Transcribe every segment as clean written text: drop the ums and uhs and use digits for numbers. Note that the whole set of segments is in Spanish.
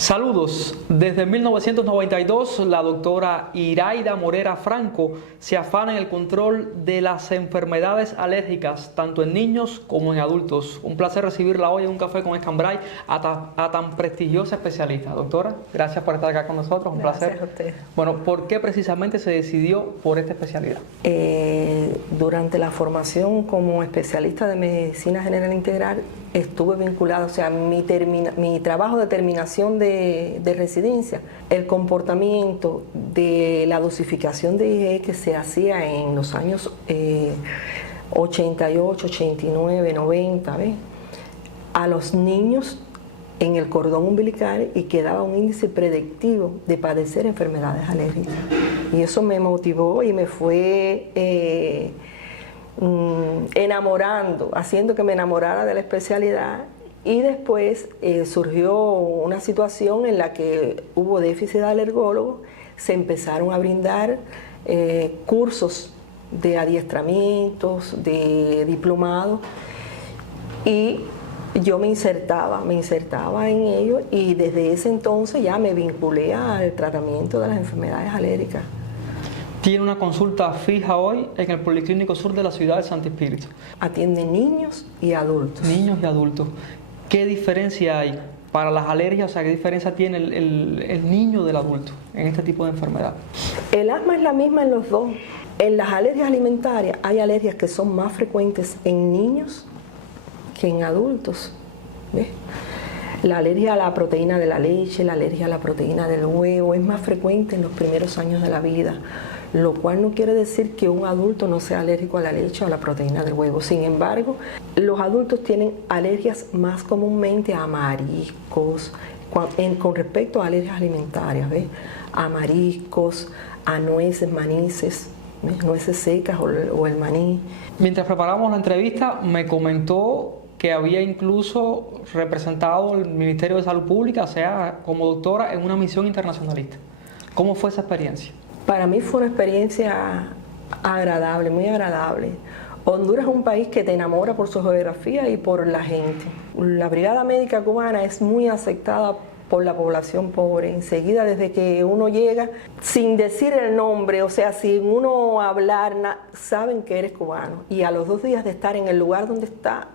Saludos. Desde 1992, la doctora Iraida Morera Franco se afana en el control de las enfermedades alérgicas, tanto en niños como en adultos. Un placer recibirla hoy en un café con Escambray a tan prestigiosa especialista. Doctora, gracias por estar acá con nosotros, un placer. Gracias a usted. Bueno, ¿por qué precisamente se decidió por esta especialidad? Durante la formación como especialista de medicina general integral, estuve vinculado, o sea, mi trabajo de terminación de residencia, el comportamiento de la dosificación de IgE que se hacía en los años 88, 89, 90, ¿ves? A los niños en el cordón umbilical y que daba un índice predictivo de padecer enfermedades alérgicas. Y eso me motivó y me fue enamorando, haciendo que me enamorara de la especialidad. Y después surgió una situación en la que hubo déficit de alergólogos, se empezaron a brindar cursos de adiestramientos, de diplomados, y yo me insertaba en ello, y desde ese entonces ya me vinculé al tratamiento de las enfermedades alérgicas. Tiene una consulta fija hoy en el Policlínico Sur de la ciudad de Santo Espíritu. Atiende niños y adultos. Niños y adultos. ¿Qué diferencia hay para las alergias? O sea, ¿qué diferencia tiene el niño del adulto en este tipo de enfermedad? El asma es la misma en los dos. En las alergias alimentarias hay alergias que son más frecuentes en niños que en adultos. ¿Ves? La alergia a la proteína de la leche, la alergia a la proteína del huevo es más frecuente en los primeros años de la vida, lo cual no quiere decir que un adulto no sea alérgico a la leche o a la proteína del huevo. Sin embargo, los adultos tienen alergias más comúnmente a mariscos, con respecto a alergias alimentarias, ¿ves? A mariscos, a nueces, manices, ¿ves? Nueces secas o el maní. Mientras preparamos la entrevista, me comentó que había incluso representado el Ministerio de Salud Pública, o sea, como doctora, en una misión internacionalista. ¿Cómo fue esa experiencia? Para mí fue una experiencia agradable, muy agradable. Honduras es un país que te enamora por su geografía y por la gente. La Brigada Médica Cubana es muy aceptada por la población pobre. Enseguida, desde que uno llega, sin decir el nombre, o sea, sin uno hablar, saben que eres cubano. Y a los 2 días de estar en el lugar donde está,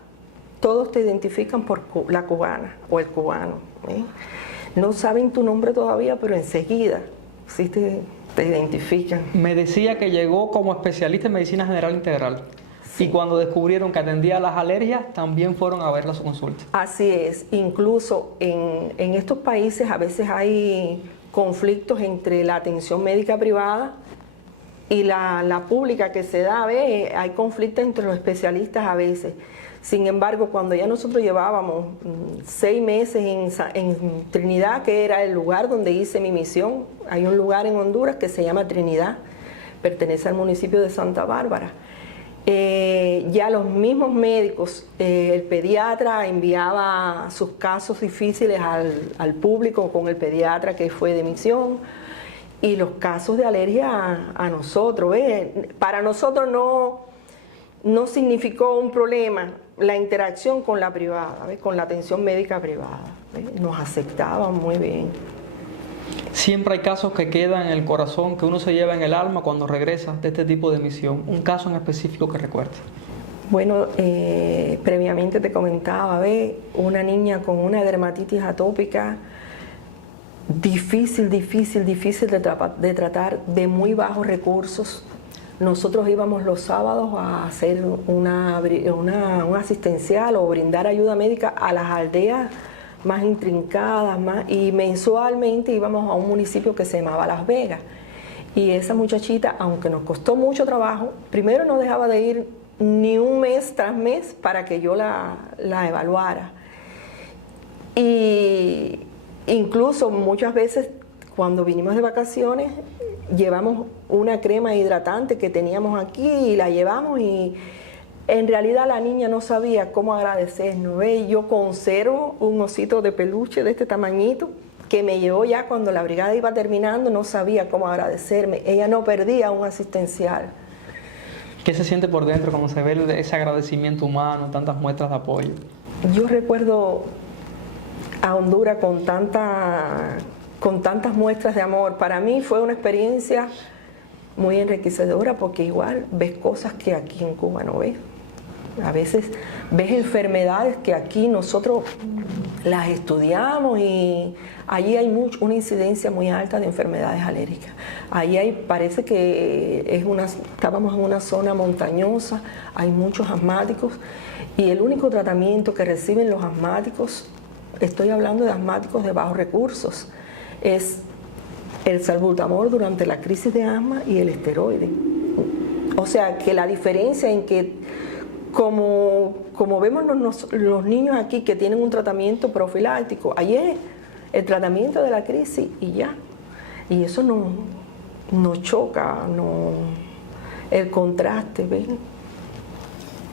todos te identifican por la cubana o el cubano. No saben tu nombre todavía, pero enseguida sí te identifican. Me decía que llegó como especialista en medicina general integral. Sí. Y cuando descubrieron que atendía las alergias, también fueron a verla a su consulta. Así es. Incluso en estos países a veces hay conflictos entre la atención médica privada y la pública que se da. Hay conflictos entre los especialistas a veces. Sin embargo, cuando ya nosotros llevábamos 6 meses en Trinidad, que era el lugar donde hice mi misión, hay un lugar en Honduras que se llama Trinidad, pertenece al municipio de Santa Bárbara. Ya los mismos médicos, el pediatra enviaba sus casos difíciles al público con el pediatra que fue de misión, y los casos de alergia a nosotros. Para nosotros no significó un problema la interacción con la privada, con la atención médica privada. Nos aceptaban muy bien. Siempre hay casos que quedan en el corazón, que uno se lleva en el alma cuando regresa de este tipo de misión. ¿Un caso en específico que recuerde? Bueno, previamente te comentaba, una niña con una dermatitis atópica difícil de tratar, de muy bajos recursos. Nosotros íbamos los sábados a hacer un asistencial o brindar ayuda médica a las aldeas más intrincadas, y mensualmente íbamos a un municipio que se llamaba Las Vegas. Y esa muchachita, aunque nos costó mucho trabajo, primero no dejaba de ir ni un mes tras mes para que yo la evaluara. Y incluso muchas veces cuando vinimos de vacaciones, llevamos una crema hidratante que teníamos aquí y la llevamos, y en realidad la niña no sabía cómo agradecernos. Yo conservo un osito de peluche de este tamañito que me llevó ya cuando la brigada iba terminando, no sabía cómo agradecerme. Ella no perdía un asistencial. ¿Qué se siente por dentro cuando se ve ese agradecimiento humano, tantas muestras de apoyo? Yo recuerdo a Honduras con tantas muestras de amor. Para mí fue una experiencia muy enriquecedora porque igual ves cosas que aquí en Cuba no ves. A veces ves enfermedades que aquí nosotros las estudiamos y allí hay una incidencia muy alta de enfermedades alérgicas. Parece que estábamos en una zona montañosa, hay muchos asmáticos y el único tratamiento que reciben los asmáticos, estoy hablando de asmáticos de bajos recursos, es el salbutamol durante la crisis de asma y el esteroide. O sea que la diferencia en que como vemos los niños aquí que tienen un tratamiento profiláctico, ahí es el tratamiento de la crisis y ya. Y eso nos choca, el contraste, ¿ven?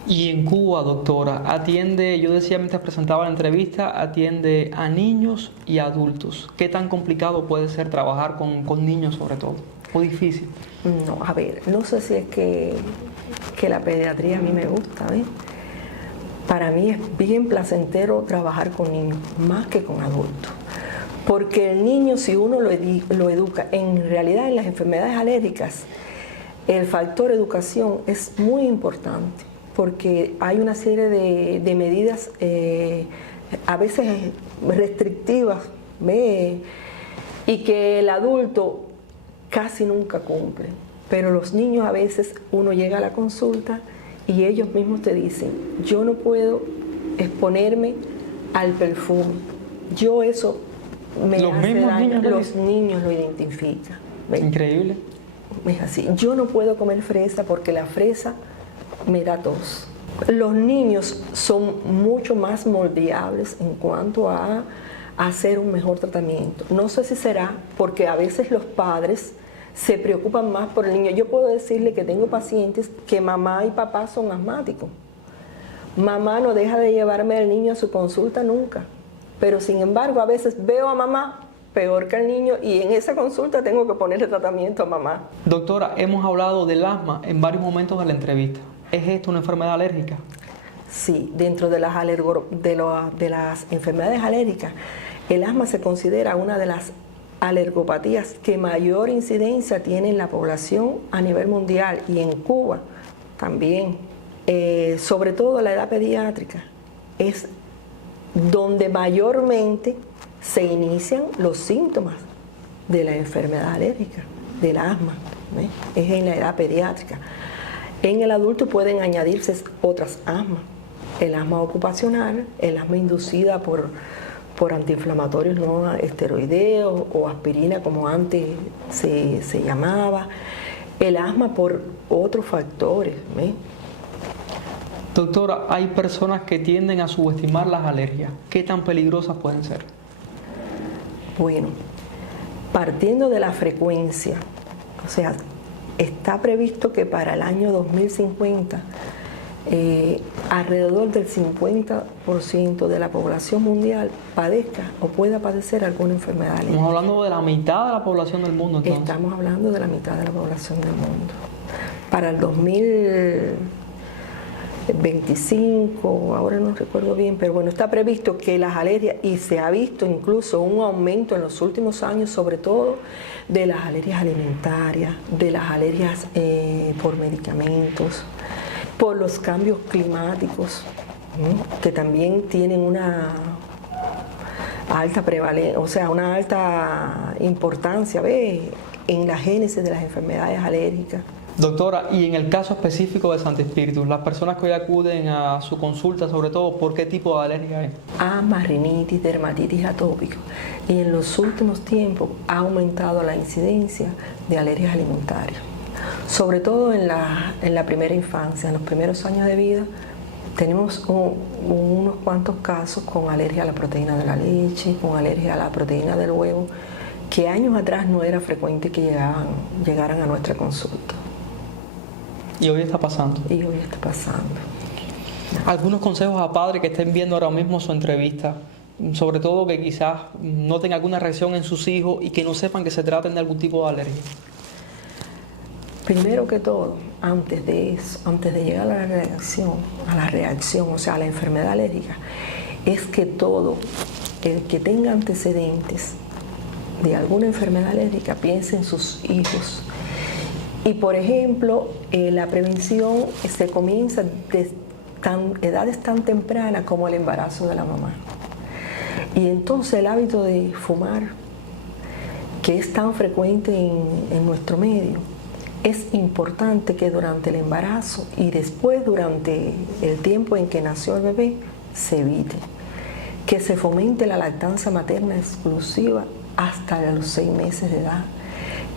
Y en Cuba, doctora, atiende, yo decía mientras presentaba la entrevista, atiende a niños y adultos. ¿Qué tan complicado puede ser trabajar con niños sobre todo? ¿O difícil? No, a ver, no sé si es que la pediatría a mí me gusta, ¿ves? Para mí es bien placentero trabajar con niños, más que con adultos. Porque el niño, si uno lo educa, en realidad en las enfermedades alérgicas, el factor educación es muy importante, porque hay una serie de medidas a veces restrictivas, ¿ves? Y que el adulto casi nunca cumple. Pero los niños a veces uno llega a la consulta y ellos mismos te dicen, yo no puedo exponerme al perfume. Yo eso me hace daño. Los niños lo identifican. ¿Ven? Increíble. Es así. Yo no puedo comer fresa porque la fresa me da tos. Los niños son mucho más moldeables en cuanto a hacer un mejor tratamiento. No sé si será porque a veces los padres se preocupan más por el niño. Yo puedo decirle que tengo pacientes que mamá y papá son asmáticos. Mamá no deja de llevarme al niño a su consulta nunca, pero sin embargo a veces veo a mamá peor que al niño y en esa consulta tengo que ponerle tratamiento a mamá. Doctora, hemos hablado del asma en varios momentos de la entrevista. ¿Es esto una enfermedad alérgica? Sí, dentro de las enfermedades alérgicas, el asma se considera una de las alergopatías que mayor incidencia tiene en la población a nivel mundial y en Cuba también. Sobre todo la edad pediátrica es donde mayormente se inician los síntomas de la enfermedad alérgica, del asma, ¿ves? Es en la edad pediátrica. En el adulto pueden añadirse otras asmas, el asma ocupacional, el asma inducida por antiinflamatorios no esteroideos o aspirina como antes se llamaba, el asma por otros factores, ¿ves? Doctora, hay personas que tienden a subestimar las alergias. ¿Qué tan peligrosas pueden ser? Bueno, partiendo de la frecuencia, o sea, está previsto que para el año 2050 alrededor del 50% de la población mundial padezca o pueda padecer alguna enfermedad alérgica. Estamos hablando de la mitad de la población del mundo, entonces. Estamos hablando de la mitad de la población del mundo. Para el 2025, ahora no recuerdo bien, pero bueno, está previsto que las alergias, y se ha visto incluso un aumento en los últimos años, sobre todo de las alergias alimentarias, de las alergias por medicamentos, por los cambios climáticos, ¿no? Que también tienen una alta prevalencia, o sea, una alta importancia, ¿ves?, en la génesis de las enfermedades alérgicas. Doctora, y en el caso específico de Santo Espíritu, las personas que hoy acuden a su consulta, sobre todo, ¿por qué tipo de alergia hay? Asma, rinitis, dermatitis atópica. Y en los últimos tiempos ha aumentado la incidencia de alergias alimentarias. Sobre todo en la primera infancia, en los primeros años de vida, tenemos unos cuantos casos con alergia a la proteína de la leche, con alergia a la proteína del huevo, que años atrás no era frecuente que llegaran a nuestra consulta. Y hoy está pasando. Y hoy está pasando. Algunos consejos a padres que estén viendo ahora mismo su entrevista, sobre todo que quizás noten alguna reacción en sus hijos y que no sepan que se traten de algún tipo de alergia. Primero que todo, antes de eso, antes de llegar a la reacción, o sea, a la enfermedad alérgica, es que todo el que tenga antecedentes de alguna enfermedad alérgica piense en sus hijos. Y por ejemplo, la prevención se comienza de edades tan tempranas como el embarazo de la mamá. Y entonces el hábito de fumar, que es tan frecuente en nuestro medio, es importante que durante el embarazo y después durante el tiempo en que nació el bebé se evite. Que se fomente la lactancia materna exclusiva hasta los 6 meses de edad.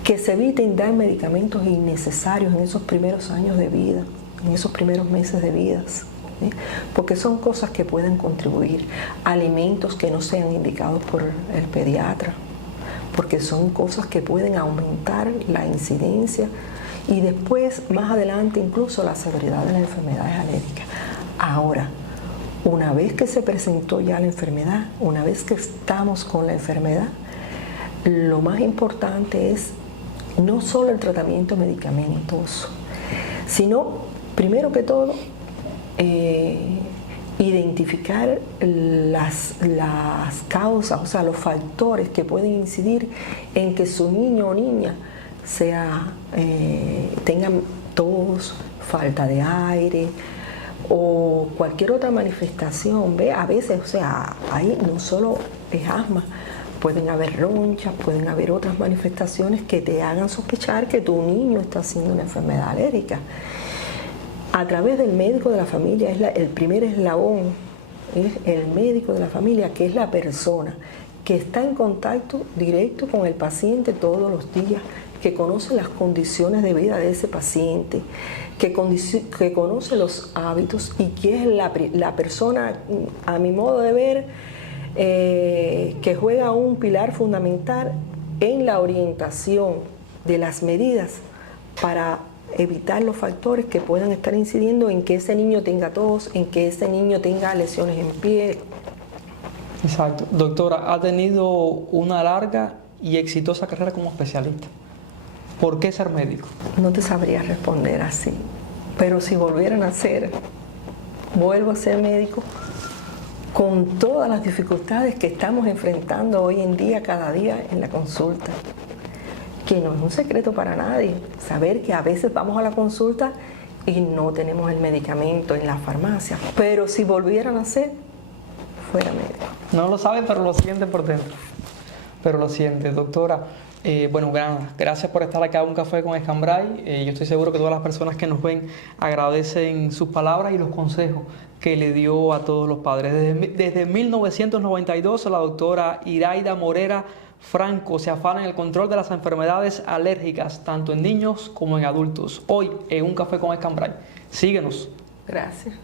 Que se eviten dar medicamentos innecesarios en esos primeros años de vida, en esos primeros meses de vida, ¿sí? Porque son cosas que pueden contribuir. Alimentos que no sean indicados por el pediatra, porque son cosas que pueden aumentar la incidencia y después, más adelante, incluso la severidad de las enfermedades alérgicas. Ahora, una vez que se presentó ya la enfermedad, una vez que estamos con la enfermedad, lo más importante es no solo el tratamiento medicamentoso, sino, primero que todo, identificar las causas, o sea, los factores que pueden incidir en que su niño o niña tengan tos, falta de aire o cualquier otra manifestación. ¿Ve? A veces, o sea, ahí no solo es asma, pueden haber ronchas, pueden haber otras manifestaciones que te hagan sospechar que tu niño está haciendo una enfermedad alérgica. A través del médico de la familia, el primer eslabón es el médico de la familia, que es la persona que está en contacto directo con el paciente todos los días, que conoce las condiciones de vida de ese paciente, que conoce los hábitos y que es la persona, a mi modo de ver, que juega un pilar fundamental en la orientación de las medidas para evitar los factores que puedan estar incidiendo en que ese niño tenga tos, en que ese niño tenga lesiones en piel. Exacto. Doctora, ha tenido una larga y exitosa carrera como especialista. ¿Por qué ser médico? No te sabría responder así, pero si volvieran a ser, vuelvo a ser médico con todas las dificultades que estamos enfrentando hoy en día, cada día en la consulta. Que no es un secreto para nadie, saber que a veces vamos a la consulta y no tenemos el medicamento en la farmacia. Pero si volvieran a ser, fuera médico. No lo sabe, pero lo siente por dentro. Pero lo siente, doctora. Bueno, gracias por estar acá a Un Café con Escambray. Yo estoy seguro que todas las personas que nos ven agradecen sus palabras y los consejos que le dio a todos los padres. Desde 1992, la doctora Iraida Morera Franco se afana en el control de las enfermedades alérgicas, tanto en niños como en adultos. Hoy en Un Café con Escambray. Síguenos. Gracias.